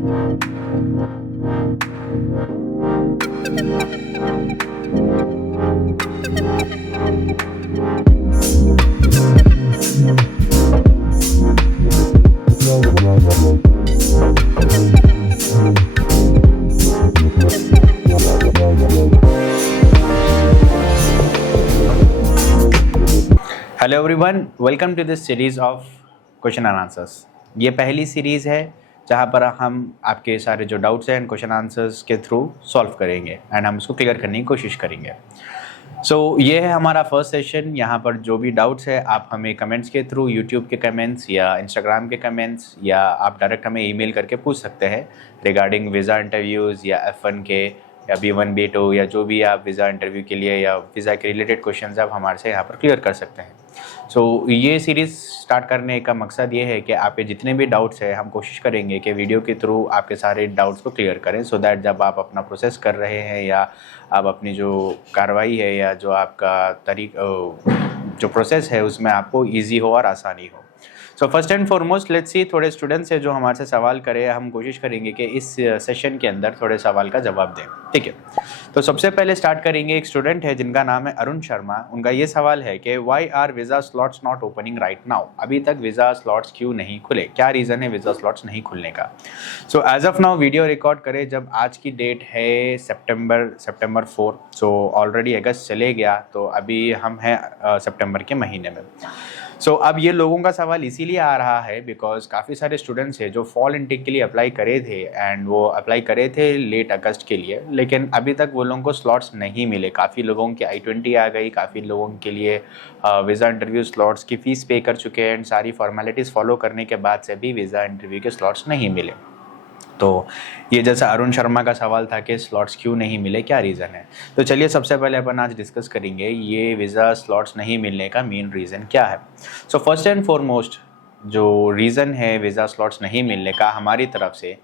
Hello everyone, welcome to this series of question and answers. ये पहली series है जहाँ पर हम आपके सारे जो डाउट्स हैं क्वेश्चन आंसर्स के थ्रू सॉल्व करेंगे एंड हम उसको क्लियर करने की कोशिश करेंगे। ये है हमारा फर्स्ट सेशन। यहाँ पर जो भी डाउट्स है आप हमें कमेंट्स के थ्रू, यूट्यूब के कमेंट्स या इंस्टाग्राम के कमेंट्स, या आप डायरेक्ट हमें ईमेल करके पूछ सकते हैं रिगार्डिंग वीज़ा इंटरव्यूज़ या F1 के या B1 B2 या जो भी आप वीज़ा इंटरव्यू के लिए या वीज़ा के रिलेटेड क्वेश्चंस आप हमारे से यहाँ पर क्लियर कर सकते हैं। ये सीरीज़ स्टार्ट करने का मकसद ये है कि आपके जितने भी डाउट्स हैं हम कोशिश करेंगे कि वीडियो के थ्रू आपके सारे डाउट्स को क्लियर करें, सो दैट जब आप अपना प्रोसेस कर रहे हैं या आप अपनी जो कार्रवाई है या जो आपका जो प्रोसेस है उसमें आपको ईजी हो और आसानी हो। First and foremost let's see, थोड़े स्टूडेंट्स हैं जो हमारे से सवाल करें। हम कोशिश करेंगे कि इस सेशन के अंदर थोड़े सवाल का जवाब दें, ठीक है। तो सबसे पहले स्टार्ट करेंगे, एक स्टूडेंट है जिनका नाम है अरुण शर्मा। उनका ये सवाल है कि why are visa slots not opening right now. अभी तक वीज़ा स्लॉट्स क्यों नहीं खुले, क्या रीज़न है वीज़ा स्लॉट्स नहीं खुलने का। As of now video record करें जब आज की डेट है सितंबर 4, ऑलरेडी अगस्त चले गया, तो अभी हम हैं सितंबर के महीने में। अब ये लोगों का सवाल इसीलिए आ रहा है बिकॉज काफ़ी सारे स्टूडेंट्स हैं जो फॉल इनटेक के लिए अप्लाई करे थे एंड वो अप्लाई करे थे लेट अगस्त के लिए, लेकिन अभी तक वो लोगों को स्लॉट्स नहीं मिले। काफ़ी लोगों की I-20 आ गई, काफ़ी लोगों के लिए वीज़ा इंटरव्यू स्लॉट्स की फ़ीस पे कर चुके हैं एंड सारी फॉर्मेलिटीज़ फॉलो करने के बाद से भी वीज़ा इंटरव्यू के स्लॉट्स नहीं मिले। तो ये जैसा अरुण शर्मा का सवाल था कि स्लॉट्स क्यों नहीं मिले, क्या रीज़न है। तो चलिए सबसे पहले अपन आज डिस्कस करेंगे ये वीज़ा स्लॉट्स नहीं मिलने का मेन रीज़न क्या है। फर्स्ट एंड फॉरमोस्ट जो रीज़न है वीज़ा स्लॉट्स नहीं मिलने का हमारी तरफ से,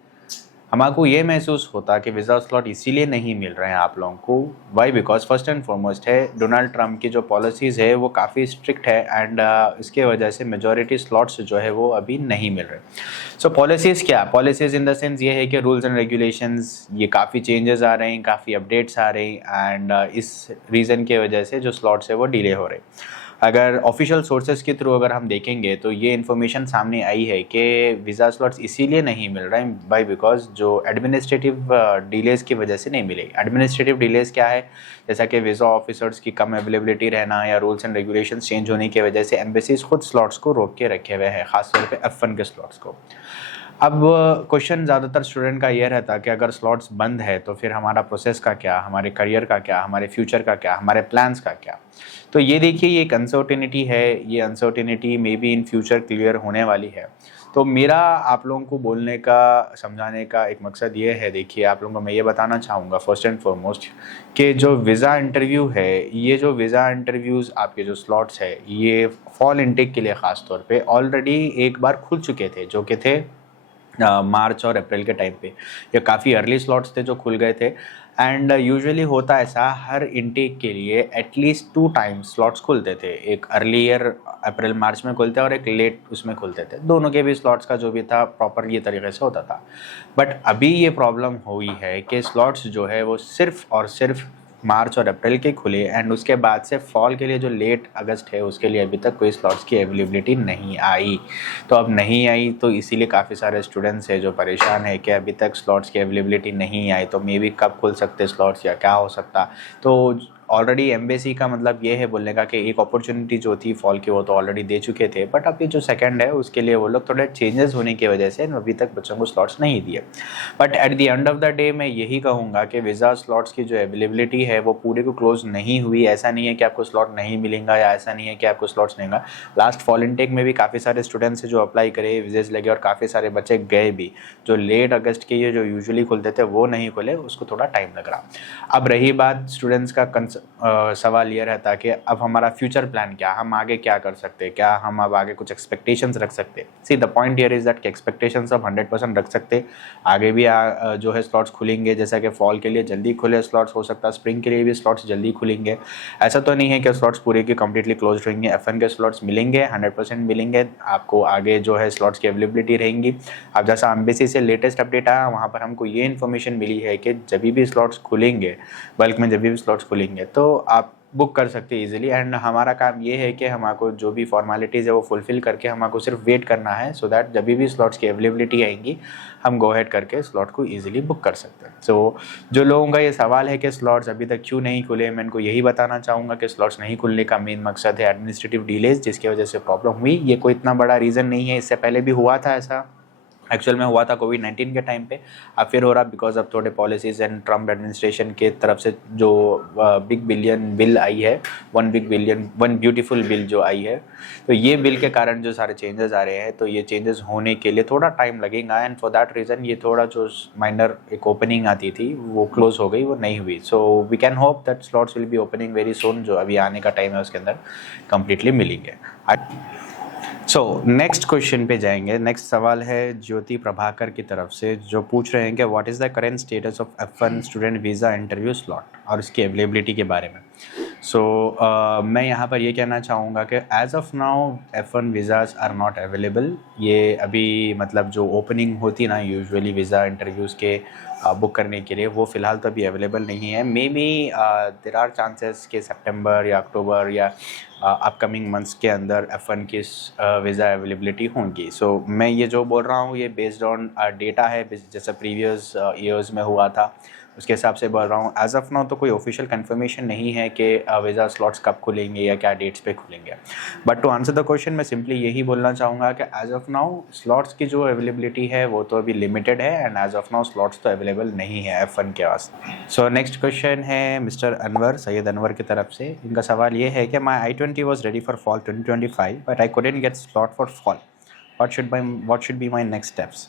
हमारे ये महसूस होता कि वीज़ा स्लॉट इसीलिए नहीं मिल रहे हैं आप लोगों को। Why? Because first and foremost है डोनाल्ड ट्रम्प की जो पॉलिसीज़ है वो काफ़ी स्ट्रिक्ट है एंड इसके वजह से मेजॉरिटी स्लॉट्स जो है वो अभी नहीं मिल रहे। पॉलिसीज़ क्या, पॉलिसीज़ इन द सेंस ये है कि रूल्स एंड रेगुलेशंस ये काफ़ी चेंजेस आ रहे हैं, काफ़ी अपडेट्स आ रही हैं एंड इस रीज़न के वजह से जो स्लॉट्स है वो डिले हो रहे हैं। अगर ऑफिशियल सोर्सेज के थ्रू अगर हम देखेंगे तो ये इन्फॉर्मेशन सामने आई है कि वीज़ा स्लॉट्स इसीलिए नहीं मिल रहे हैं बाय बिकॉज जो एडमिनिस्ट्रेटिव डिलेज़ की वजह से नहीं मिले। एडमिनिस्ट्रेटिव डिलेज़ क्या है, जैसा कि वीज़ा ऑफिसर्स की कम अवेलेबिलिटी रहना या रूल्स एंड रेगुलेशंस चेंज होने की वजह से एम्बेसीज खुद स्लॉट्स को रोक के रखे हुए हैं, ख़ासतौर पे F1 के स्लॉट्स को। अब क्वेश्चन ज़्यादातर स्टूडेंट का ये रहता कि अगर स्लॉट्स बंद है तो फिर हमारा प्रोसेस का क्या, हमारे करियर का क्या, हमारे फ्यूचर का क्या, हमारे प्लान्स का क्या। तो ये देखिए ये एक अनसर्टेनिटी है, ये uncertainty may be in future clear होने वाली है। तो मेरा आप लोगों को बोलने का, समझाने का एक मकसद ये है, देखिए आप लोगों को मैं ये बताना चाहूँगा फर्स्ट एंड फॉरमोस्ट कि जो वीज़ा इंटरव्यू है, ये जो वीज़ा इंटरव्यूज़ आपके जो स्लॉट्स है ये फॉल इनटेक के लिए ख़ास तौर पे ऑलरेडी एक बार खुल चुके थे, जो कि थे मार्च और अप्रैल के टाइम पे। ये काफ़ी अर्ली स्लॉट्स थे जो खुल गए थे एंड यूजुअली होता ऐसा हर इनटेक के लिए एटलीस्ट 2 टाइम्स स्लॉट्स खुलते थे। एक अर्लियर अप्रैल मार्च में खुलते और एक लेट उसमें खुलते थे। दोनों के भी स्लॉट्स का जो भी था प्रॉपर ये तरीके से होता था। बट अभी ये प्रॉब्लम हुई है कि स्लॉट्स जो है वो सिर्फ़ और सिर्फ मार्च और अप्रैल के खुले एंड उसके बाद से फॉल के लिए जो लेट अगस्त है उसके लिए अभी तक कोई स्लॉट्स की अवेलेबिलिटी नहीं आई। तो अब नहीं आई तो इसीलिए काफ़ी सारे स्टूडेंट्स हैं जो परेशान है कि अभी तक स्लॉट्स की अवेलेबिलिटी नहीं आई, तो मे बी कब खुल सकते स्लॉट्स या क्या हो सकता। तो ऑलरेडी एम्बेसी का मतलब ये है बोलने का कि एक अपॉर्चुनिटी जो थी फॉल की वो तो ऑलरेडी दे चुके थे, बट अभी जो सेकंड है उसके लिए वो लोग थोड़े चेंजेस होने की वजह से अभी तक बच्चों को स्लॉट्स नहीं दिए। But at the end of the day मैं यही कहूँगा कि वीज़ा स्लॉट्स की जो अवेलेबिलिटी है वो पूरे को क्लोज नहीं हुई। ऐसा नहीं है कि आपको स्लॉट नहीं मिलेगा या ऐसा नहीं है कि आपको स्लॉट्स नहीं। लास्ट फॉल इनटेक में भी काफ़ी सारे स्टूडेंट्स जो अप्लाई करे, वीज़ेज लगे और काफ़ी सारे बच्चे गए भी। जो लेट अगस्त के ये जो यूजुअली खुलते थे वो नहीं खुले, उसको थोड़ा टाइम लग रहा। अब रही बात स्टूडेंट्स का सवाल ये रहता कि अब हमारा फ्यूचर प्लान क्या, हम आगे क्या कर सकते हैं, क्या हम अब आगे कुछ एक्सपेक्टेशंस रख सकते हैं। See the point here is that कि एक्सपेक्टेशंस अब 100% रख सकते, आगे भी जो है स्लॉट्स खुलेंगे, जैसा कि फॉल के लिए जल्दी खुले स्लॉट्स, हो सकता है स्प्रिंग के लिए भी स्लॉट्स जल्दी खुलेंगे। ऐसा तो नहीं है कि स्लॉट्स पूरे के कम्प्लीटली क्लोज रहेंगे, F1 के स्लॉट्स मिलेंगे, 100% मिलेंगे आपको, आगे जो है स्लॉट्स की अवेलेबिलिटी रहेंगी। अब जैसा एम्बेसी से लेटेस्ट अपडेट आया, वहाँ पर हमको ये इन्फॉर्मेशन मिली है कि जब भी स्लॉट्स खुलेंगे, बल्क में जब भी स्लॉट्स खुलेंगे तो आप बुक कर सकते हैं इजीली। एंड हमारा काम ये है कि हमको जो भी फॉर्मेलिटीज़ है वो फुलफ़िल करके हमको सिर्फ वेट करना है, सो दैट जब भी स्लॉट्स की अवेलेबिलिटी आएंगी हम गो अहेड करके स्लॉट को इजीली बुक कर सकते हैं। सो जो लोगों का ये सवाल है कि स्लॉट्स अभी तक क्यों नहीं खुले, मैं इनको यही बताना चाहूँगा कि स्लॉट्स नहीं खुलने का मेन मकसद है एडमिनिस्ट्रेटिव डिलेज, जिसकी वजह से प्रॉब्लम हुई। ये कोई इतना बड़ा रीज़न नहीं है, इससे पहले भी हुआ था ऐसा, एक्चुअल में हुआ था कोविड-19 के टाइम पे, अब फिर हो रहा बिकॉज ऑफ थोड़े पॉलिसीज़ एंड ट्रम्प एडमिनिस्ट्रेशन के तरफ से जो बिग बिलियन बिल आई है, वन ब्यूटीफुल बिल जो आई है, तो ये बिल के कारण जो सारे चेंजेस आ रहे हैं, तो ये चेंजेस होने के लिए थोड़ा टाइम लगेगा। एंड फॉर दैट रीज़न ये थोड़ा जो माइनर एक ओपनिंग आती थी वो क्लोज हो गई, वो नहीं हुई। So we can hope that slots will be opening very soon, जो अभी आने का टाइम है उसके अंदर कम्प्लीटली मिलेंगे। सो नेक्स्ट क्वेश्चन पे जाएंगे। नेक्स्ट सवाल है ज्योति प्रभाकर की तरफ से, जो पूछ रहे हैं कि what is the current status of F1 student visa interview slot और उसकी अवेलेबिलिटी के बारे में। मैं यहाँ पर ये कहना चाहूँगा कि as of now F1 visas are not available. ये अभी मतलब जो ओपनिंग होती ना यूजुअली वीज़ा इंटरव्यूज़ के बुक करने के लिए, वो फ़िलहाल तो अभी अवेलेबल नहीं है। Maybe there are chances कि सितंबर या अक्टूबर या अपकमिंग मंथ्स के अंदर F1 की वीज़ा अवेलेबिलिटी होंगी। सो मैं ये जो बोल रहा हूँ ये बेस्ड ऑन डेटा है, जैसा प्रीवियस ईयर्स में हुआ था उसके हिसाब से बोल रहा हूँ। एज़ ऑफ नाउ तो कोई ऑफिशियल कंफर्मेशन नहीं है कि वीज़ा स्लॉट्स कब खुलेंगे या क्या डेट्स पे खुलेंगे। But to answer the question मैं सिंपली यही बोलना चाहूँगा कि एज़ ऑफ नाउ स्लॉट्स की जो अवेलेबिलिटी है वो तो अभी लिमिटेड है, and as of now slots तो अवेलेबल नहीं है F1 के वास्ते। सो नेक्स्ट क्वेश्चन है मिस्टर अनवर, सैयद अनवर की तरफ से। इनका सवाल ये है कि माई I-20 was ready for fall 2025 but I couldn't get slot for fall, what should be my next steps?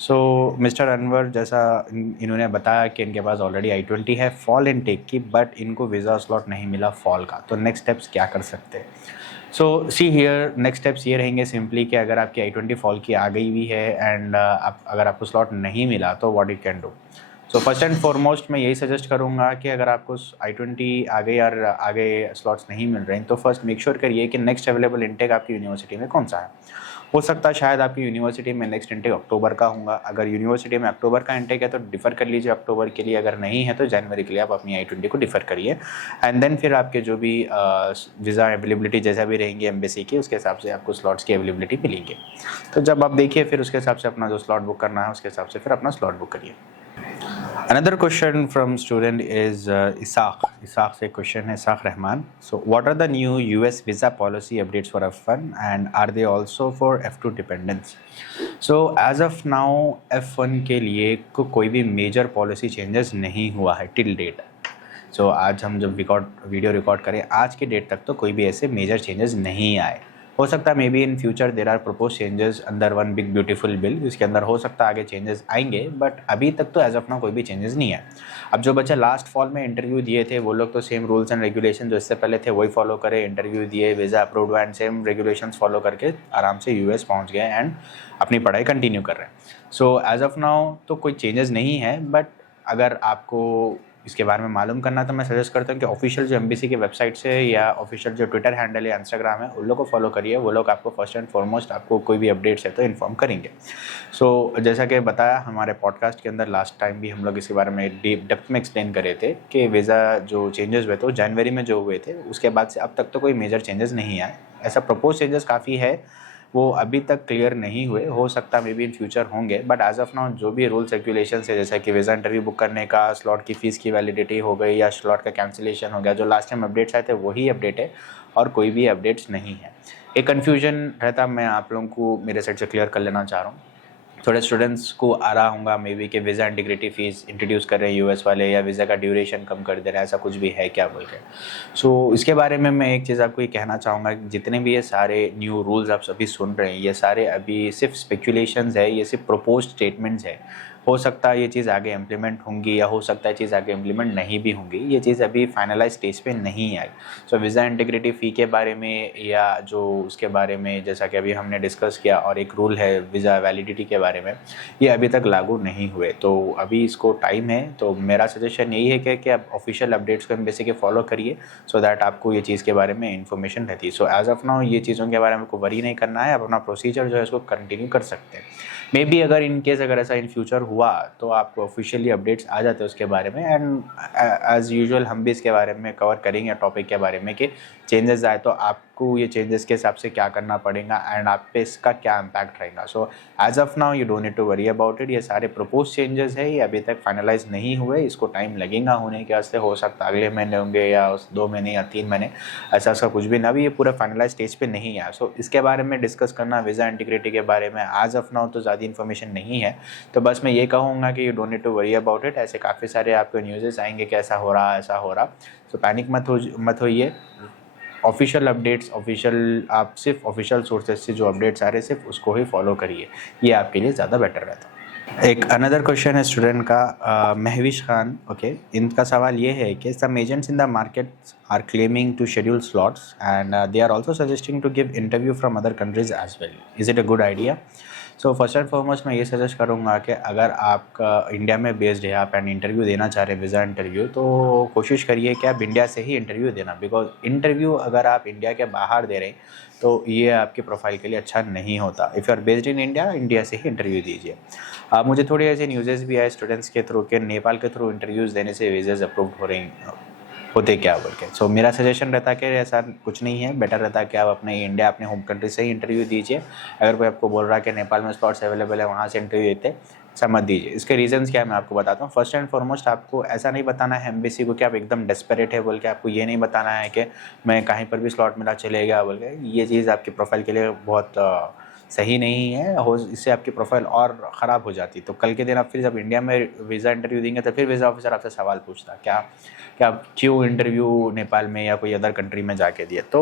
So mister Anwar, जैसा इन्होंने बताया कि इनके पास ऑलरेडी I-20 है फॉल इनटेक की, बट इनको वीज़ा स्लॉट नहीं मिला फॉल का, तो नेक्स्ट स्टेप्स क्या कर सकते हैं? सो सी हियर, नेक्स्ट स्टेप्स ये रहेंगे सिंपली कि अगर आपकी I-20 फॉल की आ गई भी है एंड अगर आपको स्लॉट नहीं मिला तो what you can do. So first and foremost मैं यही सजेस्ट करूँगा कि अगर आपको I-20 आ गई और आगे स्लॉट्स नहीं मिल रहे हैं तो फर्स्ट मेक श्योर करिए कि नेक्स्ट अवेलेबल इनटेक आपकी यूनिवर्सिटी में कौन सा है। हो सकता है शायद आपकी यूनिवर्सिटी में नेक्स्ट इनटेक अक्टूबर का होगा। अगर यूनिवर्सिटी में अक्टूबर का इनटेक है तो डिफ़र कर लीजिए अक्टूबर के लिए, अगर नहीं है तो जनवरी के लिए आप अपनी I-20 को डिफ़र करिए। एंड देन फिर आपके जो भी वीज़ा अवेलेबिलिटी जैसा भी रहेंगी एम्बेसी की, उसके हिसाब से आपको स्लॉट्स की अवेलेबिलिटी मिलेंगी। तो जब आप देखिए फिर उसके हिसाब से अपना जो स्लॉट बुक करना है उसके हिसाब से फिर अपना स्लॉट बुक करिए। Another question from student is Isaac. Isaac से question है, Isaac Rahman. So what are the new US visa policy updates for F1 and are they also for F2 dependents? So as of now F1 के लिए कोई भी major policy changes नहीं हुआ है till date. So आज हम जब वीडियो रिकॉर्ड करें आज के डेट तक तो कोई भी ऐसे मेजर चेंजेस नहीं आए। हो सकता है maybe in future there are propose changes under one big beautiful bill, जिसके अंदर हो सकता है आगे चेंजेस आएंगे, बट अभी तक तो एज ऑफ नाउ कोई भी चेंजेस नहीं है। अब जो बच्चे लास्ट फॉल में इंटरव्यू दिए थे वो लोग तो सेम रूल्स एंड रेगुलेशन जो इससे पहले थे वही फॉलो करे, इंटरव्यू दिए, visa approved and same regulations follow करके आराम से US पहुँच गए एंड अपनी पढ़ाई कंटिन्यू कर रहे हैं। सो एज ऑफ नाउ तो कोई चेंजेस नहीं है, बट अगर आपको इसके बारे में मालूम करना तो मैं सजेस्ट करता हूँ कि ऑफिशियल जो एम्बेसी की वेबसाइट से या ऑफिशियल जो ट्विटर हैंडल या इंस्टाग्राम है उन लोग को फॉलो करिए। वो लोग आपको फर्स्ट एंड फॉरमोस्ट आपको कोई भी अपडेट्स है तो इन्फॉर्म करेंगे। सो जैसा कि बताया हमारे पॉडकास्ट के अंदर लास्ट टाइम भी हम लोग इसके बारे में डेप्थ में एक्सप्लेन कर रहे थे कि वीज़ा जो चेंजेस हुए थे वो जनवरी में जो हुए थे उसके बाद से अब तक तो कोई मेजर चेंजेस नहीं आए। ऐसा प्रपोज चेंजेस काफ़ी है वो अभी तक क्लियर नहीं हुए, हो सकता मे बी इन फ्यूचर होंगे, बट एज ऑफ नाउ जो भी रूल्स रेगुलेशन है जैसा कि वीज़ा इंटरव्यू बुक करने का, स्लॉट की फ़ीस की वैलिडिटी हो गई या स्लॉट का कैंसिलेशन हो गया, जो लास्ट टाइम अपडेट्स आए थे वही अपडेट है और कोई भी अपडेट्स नहीं है। एक कन्फ्यूजन रहता मैं आप लोगों को मेरे साइड से क्लियर कर लेना चाह रहा हूँ। थोड़े स्टूडेंट्स को आ रहा होगा मे बी कि वीज़ा इंटीग्रिटी फ़ीस इंट्रोड्यूस कर रहे हैं US वाले या वीज़ा का ड्यूरेशन कम कर दे रहे हैं, ऐसा कुछ भी है क्या बोल के। सो इसके बारे में मैं एक चीज़ आपको ये कहना चाहूँगा, जितने भी ये सारे न्यू रूल्स आप सभी सुन रहे हैं ये सारे अभी सिर्फ स्पेकुलेशंस है, ये सिर्फ प्रपोज्ड स्टेटमेंट्स है, हो सकता है ये चीज़ आगे इम्प्लीमेंट होंगी या हो सकता है चीज़ आगे इम्प्लीमेंट नहीं भी होंगी, ये चीज़ अभी फाइनलाइज स्टेज पे नहीं आई। सो वीज़ा इंटीग्रिटी फ़ी के बारे में या जो उसके बारे में जैसा कि अभी हमने डिस्कस किया, और एक रूल है वीज़ा वैलिडिटी के बारे में, ये अभी तक लागू नहीं हुए, तो अभी इसको टाइम है। तो मेरा सजेशन यही है कि आप ऑफिशियल अपडेट्स को एम्बेसी के फॉलो करिए, सो दैट आपको ये चीज़ के बारे में इन्फॉर्मेशन रहती है। सो एज ऑफ नाउ ये चीज़ों के बारे में आपको वरी नहीं करना है, आप अपना प्रोसीजर जो है उसको कंटिन्यू कर सकते हैं। मे बी अगर इन केस अगर ऐसा इन फ्यूचर हुआ तो आपको ऑफिशियली अपडेट्स आ जाते हैं उसके बारे में, एंड एज़ यूजुअल हम भी इसके बारे में कवर करेंगे टॉपिक के बारे में कि चेंजेस आए तो आपको ये चेंजेस के हिसाब से क्या करना पड़ेगा एंड आप पे इसका क्या इम्पैक्ट रहेगा। So as of now you don't need to worry about it. ये सारे प्रपोज चेंजेस है, ये अभी तक फाइनलाइज नहीं हुए, इसको टाइम लगेगा होने के वास्ते। हो सकता है अगले महीने होंगे या 2 महीने या 3 महीने, ऐसा उसका कुछ भी ना भी, ये पूरा फाइनलाइज स्टेज पे नहीं है। सो इसके बारे में डिस्कस करना, वीज़ा इंटीग्रिटी के बारे में एज ऑफ नाउ तो ज़्यादा इन्फॉर्मेशन नहीं है। तो बस मैं ये कहूँगा कि you don't need to worry about it. ऐसे काफ़ी सारे आपको न्यूज़ेस आएंगे कि ऐसा हो रहा ऐसा हो रहा, सो पैनिक मत होइए। ऑफिशियल अपडेट्स, आप सिर्फ ऑफिशियल सोर्सेज से जो अपडेट्स आ रहे हैं सिर्फ उसको ही फॉलो करिए, ये आपके लिए ज़्यादा बेटर रहता है। एक अनदर क्वेश्चन है स्टूडेंट का, महविश खान, ओके। इनका सवाल ये है कि some agents in the market are claiming to schedule slots and they are also suggesting to give interview from other countries as well, is it a good idea? So first and foremost मैं ये suggest करूँगा कि अगर आपका India में based है, आप and interview देना चाह रहे हैं वीज़ा इंटरव्यू, तो कोशिश करिए कि आप इंडिया से ही इंटरव्यू देना, बिकॉज इंटरव्यू अगर आप इंडिया के बाहर दे रहे हैं तो ये आपके प्रोफाइल के लिए अच्छा नहीं होता। If you are based in India, India से ही इंटरव्यू दीजिए। मुझे थोड़ी ऐसे न्यूज़ेस भी आए स्टूडेंट्स के थ्रू के नेपाल के थ्रू इंटरव्यूज़ देने से वीज़ाज अप्रूव हो रही होते क्या बोल के। सो मेरा सजेशन रहता है कि ऐसा कुछ नहीं है, बेटर रहता है कि आप अपने इंडिया, अपने होम कंट्री से ही इंटरव्यू दीजिए। अगर कोई आपको बोल रहा है कि नेपाल में स्लॉट्स अवेलेबल है वहाँ से इंटरव्यू देते, ऐसा मत दीजिए। इसके रीजंस क्या है मैं आपको बताता हूँ। फर्स्ट एंड फॉरमोस्ट आपको ऐसा नहीं बताना है एम्बेसी को कि आप एकदम डेस्परेट है बोल के, आपको ये नहीं बताना है कि मैं कहीं पर भी स्लॉट मिला चलेगा बोल के। ये चीज़ आपके प्रोफाइल के लिए बहुत सही नहीं है, हो इससे आपकी प्रोफाइल और ख़राब हो जाती। तो कल के दिन आप फिर जब इंडिया में वीज़ा इंटरव्यू देंगे तो फिर वीज़ा ऑफिसर आपसे सवाल पूछता क्या आप क्यों इंटरव्यू नेपाल में या कोई अदर कंट्री में जाके दिए। तो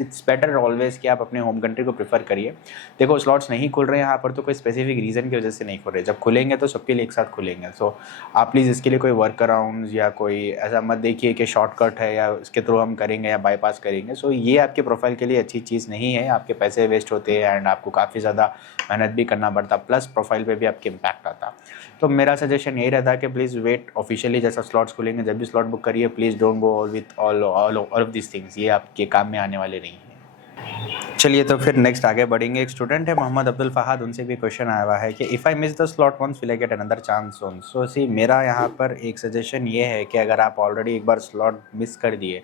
इट्स बेटर ऑलवेज़ कि आप अपने होम कंट्री को प्रेफर करिए। देखो स्लॉट्स नहीं खुल रहे हैं यहाँ पर तो कोई स्पेसिफिक रीज़न की वजह से नहीं खुल रहे, जब खुलेंगे तो सबके लिए एक साथ खुलेंगे। सो आप प्लीज़ इसके लिए कोई वर्क अराउंड या कोई ऐसा मत देखिए कि शॉर्टकट है या इसके थ्रू हम करेंगे या बाईपास करेंगे। सो ये आपके प्रोफाइल के लिए अच्छी चीज़ नहीं है, आपके पैसे वेस्ट होते हैं एंड आपको काफ़ी ज़्यादा मेहनत भी करना पड़ता, प्लस प्रोफाइल पे भी आपके इम्पैक्ट आता। तो मेरा सजेशन यही रहता है कि प्लीज़ वेट, ऑफिशियली जैसा स्लॉट्स खुलेंगे जब भी स्लॉट बुक करिए, please don't go with all of this things, ये आपके काम में आने वाले नहीं है। चलिए तो फिर नेक्स्ट आगे बढ़ेंगे। एक स्टूडेंट है मोहम्मद अब्दुल फहाद, उनसे भी क्वेश्चन आया हुआ है कि if I miss the slot once will I get another chance on. So see मेरा यहाँ पर एक सजेशन ये है कि अगर आप ऑलरेडी एक बार स्लॉट मिस कर दिए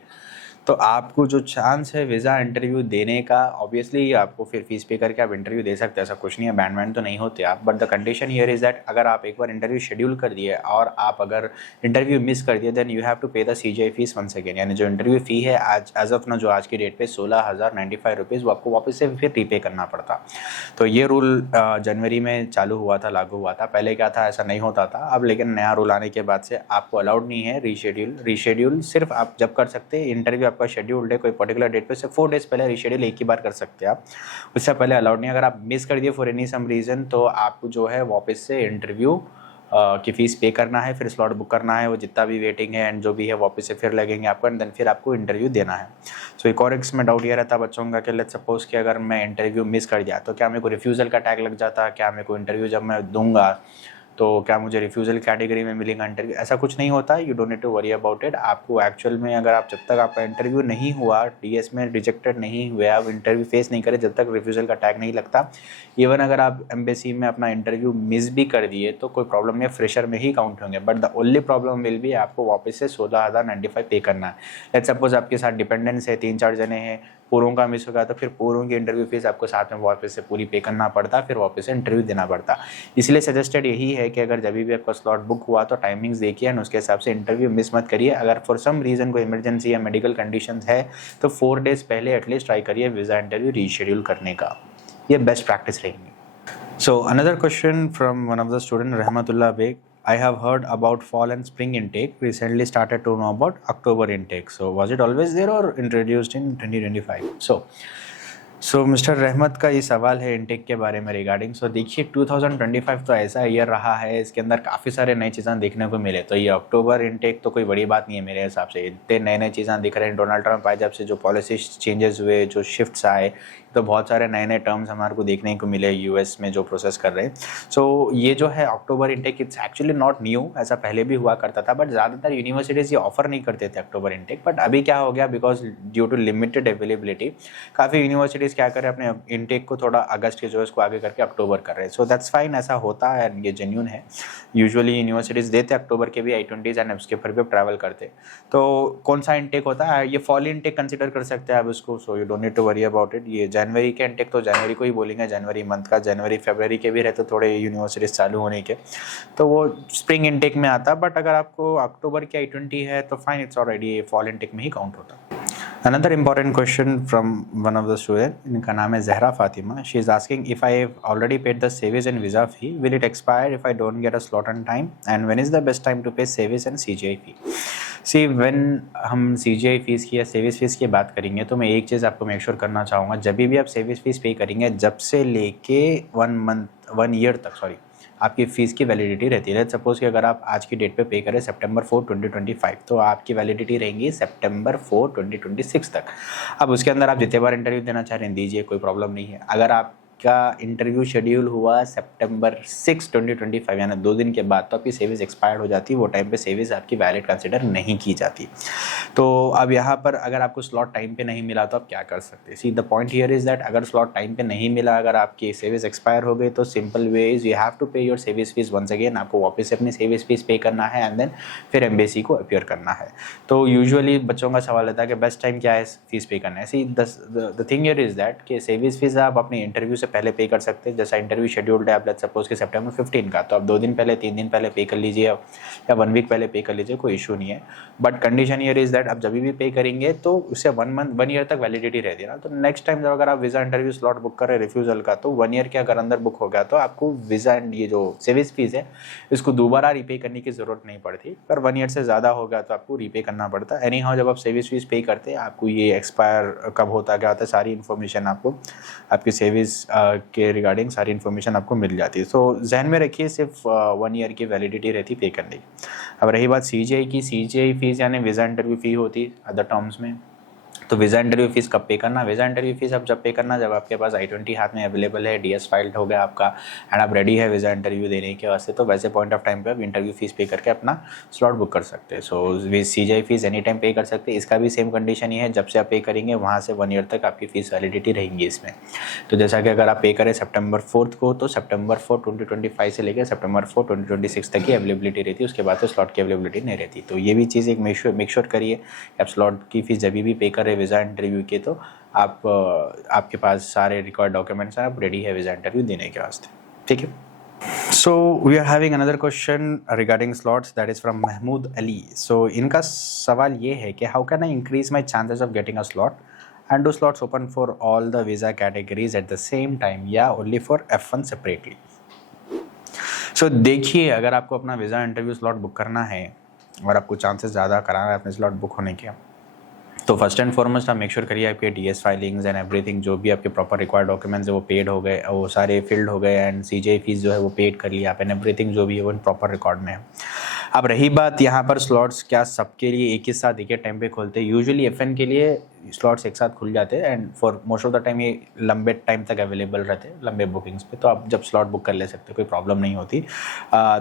तो आपको जो चांस है वीज़ा इंटरव्यू देने का, ऑब्वियसली आपको फिर फीस पे करके आप इंटरव्यू दे सकते हैं, ऐसा कुछ नहीं है, बैंड तो नहीं होते आप। But the condition here is that अगर आप एक बार इंटरव्यू शेड्यूल कर दिए और आप अगर इंटरव्यू मिस कर दिए then you have to pay the CGI fees once again. यानी जो इंटरव्यू फ़ी है आज एज ऑफ ना जो आज की डेट पे 16,095 रुपीज़ वो आपको वापस से फिर रीपे करना पड़ता। तो ये रूल जनवरी में चालू हुआ था, लागू हुआ था। पहले क्या था, ऐसा नहीं होता था, अब लेकिन नया रूल आने के बाद से आपको अलाउड नहीं है रीशेड्यूल सिर्फ आप जब कर सकते हैं इंटरव्यू आपका शेड्यूल्ड है कोई पर्टिकुलर डेट पे, सिर्फ 4 डेज़ पहले रीशेड्यूल एक ही बार कर सकते हैं आप, उससे पहले अलाउड नहीं। अगर आप मिस कर दिए फॉर एनी सम रीज़न तो आपको जो है वापस से इंटरव्यू की फ़ीस पे करना है, फिर स्लॉट बुक करना है, वो जितना भी वेटिंग है एंड जो भी है वापस से फिर लगेंगे आपको एंड देन फिर आपको इंटरव्यू देना है। सो एक और इसमें डाउट ये रहता है बच्चों का कि लेट्स सपोज कि अगर मैं इंटरव्यू मिस कर दिया तो क्या मेरे को रिफ्यूज़ल का टैग लग जाता, क्या मेरे को इंटरव्यू जब मैं दूंगा तो क्या मुझे रिफ्यूज़ल कैटेगरी में मिलेगा इंटरव्यू, ऐसा कुछ नहीं होता। You don't need to worry about it. आपको एक्चुअल में अगर आप जब तक आपका इंटरव्यू नहीं हुआ, DS में रिजेक्टेड नहीं हुए, आप इंटरव्यू फेस नहीं करें, जब तक रिफ्यूज़ल का टैग नहीं लगता, इवन अगर आप एम्बेसी में अपना इंटरव्यू मिस भी कर दिए तो कोई प्रॉब्लम नहीं, फ्रेशर में ही काउंट होंगे। But the only problem will भी आपको वापस से 16,095 पे करना है। लेट्स सपोज आपके साथ डिपेंडेंस है, 3-4 जने हैं, पूरों का मिस हो गया तो फिर पूरों की इंटरव्यू फीस आपको साथ में वापस से पूरी पे करना पड़ता, फिर वापस से इंटरव्यू देना पड़ता। इसलिए सजेस्टेड यही है कि अगर जब भी आपका स्लॉट बुक हुआ तो टाइमिंग्स देखिए एंड उसके हिसाब से इंटरव्यू मिस मत करिए। अगर फॉर सम रीज़न कोई इमरजेंसी या मेडिकल कंडीशंस है तो 4 डेज़ पहले एटलीस्ट ट्राई करिए वीज़ा इंटरव्यू रीशेड्यूल करने का, ये बेस्ट प्रैक्टिस रहेंगी। So another question from one of the student, Rahmatullah Beg. I have heard about fall and spring intake. Recently started to know about October intake. So was it always there or introduced in 2025? So so mister रहमत का ये सवाल है intake के बारे में regarding. सो देखिए 2025 तो ऐसा ईयर रहा है, इसके अंदर काफ़ी सारे नई चीज़ें देखने को मिले। तो ये अक्टूबर इनटेक तो कोई बड़ी बात नहीं है मेरे हिसाब से। इतने नए नए चीज़ें दिख रहे हैं डोनाल्ड ट्रंप आए जब से, जो पॉलिसी चेंजेस हुए, जो शिफ्ट्स आए, तो बहुत सारे नए नए टर्म्स हमारे को देखने को मिले यूएस में जो प्रोसेस कर रहे हैं। सो ये जो है October intake, it's actually not new, ऐसा पहले भी हुआ करता था, बट ज़्यादातर यूनिवर्सिटीज़ ये ऑफर नहीं करते थे अक्टूबर इनटेक। बट अभी क्या हो गया, because due to limited availability काफ़ी यूनिवर्सिटीज़ क्या कर रहे हैं, अपने इनटेक को थोड़ा अगस्त के जो है इसको आगे करके अक्टूबर कर रहे हैं। सो दैट्स फाइन, ऐसा होता है, ये जेन्यून है। यूजुअली यूनिवर्सिटीज़ देते अक्टूबर के भी I-20s एंड उसके फिर भी ट्रैवल करते। तो कौन सा इनटेक होता है, ये फॉल इनटेक कंसिडर कर सकते हैं आप इसको। So you don't need to worry about it. ये जनवरी के इनटेक तो जनवरी को ही बोलेंगे, जनवरी मंथ का, जनवरी फरवरी के भी रहते थोड़े यूनिवर्सिटीज़ चालू होने के, तो वो स्प्रिंग इनटेक में आता। बट अगर आपको अक्टूबर की I-20 है तो fine, it's already fall intake में ही काउंट होता। Another important question from one of the student, इनका नाम है Zahra Fatima. She is asking, if I have already paid the service and visa fee, will it expire if I don't get a slot on time? And when is the best time to pay service and CGI fee? See, when हम CGI fees की या service fees की बात करेंगे तो मैं एक चीज़ आपको मेक श्योर करना चाहूँगा, जब भी आप सर्विस फीस पे करेंगे, जब से लेके 1 ईयर तक, सॉरी, आपकी फ़ीस की वैलिडिटी रहती है। लेट्स सपोज़ कि अगर आप आज की डेट पे पे करें September 4, 2025, तो आपकी वैलिडिटी रहेंगी September 4, 2026 तक। अब उसके अंदर आप जितने बार इंटरव्यू देना चाह रहे हैं दीजिए, कोई प्रॉब्लम नहीं है। अगर आपका इंटरव्यू शेड्यूल हुआ September 6, 2025, यानी 2 दिन के बाद, तो आपकी सर्विस एक्सपायर्ड हो जाती है। वो टाइम पे सर्विस आपकी वैलिड कंसिडर नहीं की जाती। तो अब यहाँ पर अगर आपको स्लॉट टाइम पे नहीं मिला तो आप क्या कर सकते हैं। See the point here is that अगर स्लॉट टाइम पे नहीं मिला, अगर आपकी सर्विस एक्सपायर हो गई, तो simple way is you have to pay your service fees once again. आपको वापस से अपनी सर्विस फीस पे करना है एंड देन फिर एम्बेसी को अपीयर करना है। तो यूजुअली बच्चों का सवाल रहता है कि बेस्ट टाइम क्या है फीस पे करना है। सी the thing here is that कि सर्विस फीस आप अपने इंटरव्यू से पहले पे कर सकते हैं। जैसा इंटरव्यू शेड्यूल्ड है, आप लेट्स सपोज कि September 15 का, तो आप 2 दिन पहले, 3 दिन पहले पे कर लीजिए या 1 वीक पहले पे कर लीजिए, कोई इशू नहीं है। But condition here is that आप जब भी पे करेंगे तो उससे 1 ईयर तक वैलिडिटी रहती है ना। तो नेक्स्ट टाइम जब अगर आप वीज़ा इंटरव्यू स्लॉट बुक कर रहे हैं रिफ्यूज़ल का, तो 1 ईयर के अगर अंदर बुक हो गया तो आपको वीज़ा एंड ये जो सर्विस फीस है इसको दोबारा रीपे करने की ज़रूरत नहीं पड़ती। पर 1 ईयर से ज़्यादा हो गया तो आपको रीपे करना पड़ता है। एनी हाउ जब आप सर्विस फीस पे करते हैं, आपको ये एक्सपायर कब होता क्या होता है, सारी इन्फॉर्मेशन आपको आपकी सर्विस के रिगार्डिंग सारी इन्फॉर्मेशन आपको मिल जाती है। सो जहन में रखिए सिर्फ 1 ईयर की वैलिडिटी रहती पे करने की। अब रही बात CGI की, CGI फीस यानी वीज़ा इंटरव्यू फ़ी होती अदर टर्म्स में। तो वीज़ा इंटरव्यू फीस कब पे करना, वीज़ा इंटरव्यू फीस आप जब पे करना जब आपके पास I-20 हाथ में अवेलेबल है, DS फाइल्ड हो गया आपका एंड आप रेडी है वीज़ा इंटरव्यू देने के वास्ते, तो वैसे पॉइंट ऑफ टाइम पे आप इंटरव्यू फीस पे करके अपना स्लॉट बुक कर सकते हैं। सो CGI फीस एनी टाइम पे कर सकते हैं। इसका भी सेम कंडीशन ही है, जब से आप पे करेंगे वहाँ से 1 ईयर तक आपकी फ़ीस वैलिडिटी रहेंगी इसमें। तो जैसा कि अगर आप पे करें September 4 को, तो September 4, 2025 से लेकर September 4, 2026 तक की अवेलेबिलिटी रहती है, उसके बाद तो स्लॉट की अवेलेबिलिटी नहीं रहती। तो ये भी चीज़ एक मेक श्योर करिए कि आप स्लॉट की फ़ीस जब भी पे कर रहे वीज़ा इंटरव्यू के, तो आपके पास सारे रिक्वायर्ड डॉक्यूमेंट्स हैं, आप रेडी है वीज़ा इंटरव्यू देने के वास्ते। ठीक है। So we are having another question regarding slots, that is from Mahmood Ali. So इनका सवाल ये है कि how can I increase my chances of getting a slot and do slots open for all the visa categories at the same time या only for F1 separately. So देखिए, अगर आपको अपना वीज़ा इंटरव्यू स्लॉट बुक करना है और आपको chances ज़्यादा कराना है अपने स्लॉट बुक होने के, तो फर्स्ट एंड फॉरमोस्ट आप मेक श्योर करिए आपके DS फाइलिंग्स एंड एवरीथिंग, जो भी आपके प्रॉपर रिक्वायर्ड डॉक्यूमेंट्स है वो पेड हो गए, वो सारे फिल्ड हो गए एंड CGI फीस जो है वो पेड कर लिया आप एंड एवरीथिंग जो भी है वो प्रॉपर रिकॉर्ड में है। अब रही बात यहाँ पर स्लॉट्स क्या सबके लिए एक ही साथ एक ही टाइम पे खोलते हैं, यूजुअली FN के लिए स्लॉट्स एक साथ खुल जाते हैं and for most of the time ये लंबे टाइम तक अवेलेबल रहते हैं, लंबे बुकिंग्स पे, तो आप जब स्लॉट बुक कर ले सकते हो, कोई प्रॉब्लम नहीं होती।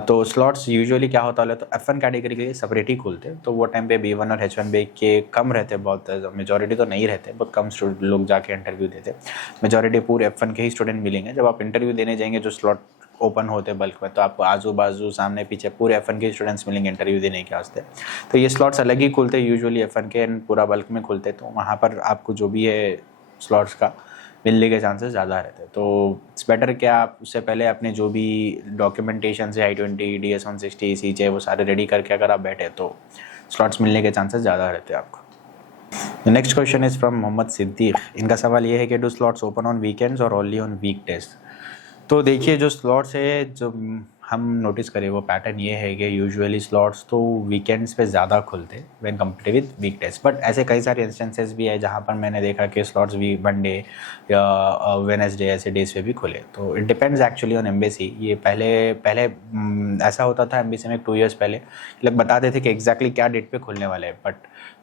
तो स्लॉट्स यूजुअली क्या होता है, तो F1 कैटेगरी के लिए सेपरेट ही खुलते हैं, तो वो टाइम पे B1 और H1B के कम रहते हैं, बहुत मेजॉरिटी तो नहीं रहते, बहुत कम लोग जाके इंटरव्यू देते, मेजॉरिटी पूरे F1 के ही स्टूडेंट मिलेंगे। जब आप इंटरव्यू देने जाएंगे जो स्लॉट ओपन होते हैं बल्क में, तो आपको आजू बाजू सामने पीछे पूरे F1 के स्टूडेंट्स मिलेंगे इंटरव्यू देने के वास्ते। तो ये स्लॉट्स अलग ही खुलते हैं यूजुअली F1 के एंड पूरा बल्क में खुलते, तो वहाँ पर आपको जो भी है स्लॉट्स का मिलने के चांसेस ज़्यादा रहते हैं। तो इट्स बेटर कि आप उससे पहले अपने जो भी डॉक्यूमेंटेशन है I-20, DS 160, CGI वो सारे रेडी करके अगर आप बैठे तो स्लॉट्स मिलने के चांसेस ज़्यादा रहते हैं आपको। Next question is from Mohammad Siddiqui. इनका सवाल ये है कि do slots open on weekends और ओनली ऑन वीकडेज। तो देखिए, जो स्लॉट्स है जो हम नोटिस करें वो पैटर्न ये है कि यूजुअली स्लॉट्स तो वीकेंड्स पे ज़्यादा खुलते when compare with weekdays, but ऐसे कई सारे इंस्टेंसेस भी है जहाँ पर मैंने देखा कि स्लॉट्स भी मंडे या वेडनेसडे ऐसे डेज पे भी खुले। तो it depends actually on embassy. ये पहले पहले ऐसा होता था एम्बेसी में 2 years पहले लोग बताते थे कि एग्जैक्टली क्या डेट पे खुलने वाले हैं, बट